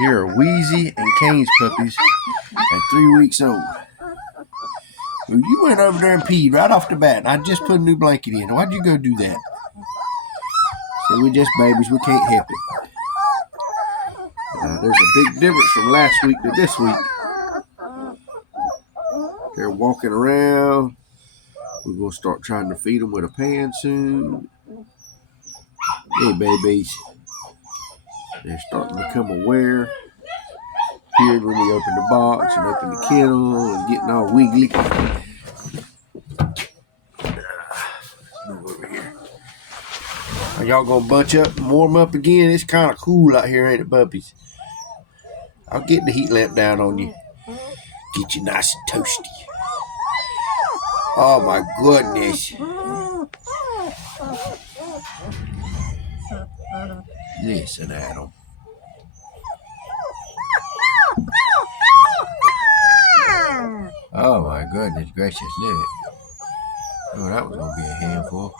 Here are Wheezey and Kane's puppies at 3 weeks old. Well, you went over there and peed right off the bat, and I just put a new blanket in. Why'd you go do that? So we're just babies. We can't help it. There's a big difference from last week to this week. They're walking around. We're going to start trying to feed them with a pan soon. Hey, babies. They're starting to become aware. Here when we open the box and open the kennel and getting all wiggly. Move over here. Are y'all going to bunch up and warm up again? It's kind of cool out here, ain't it, puppies? I'll get the heat lamp down on you. Get you nice and toasty. Oh, my goodness. Listen, Adam. Oh, my goodness gracious, look. Oh, that was going to be a handful.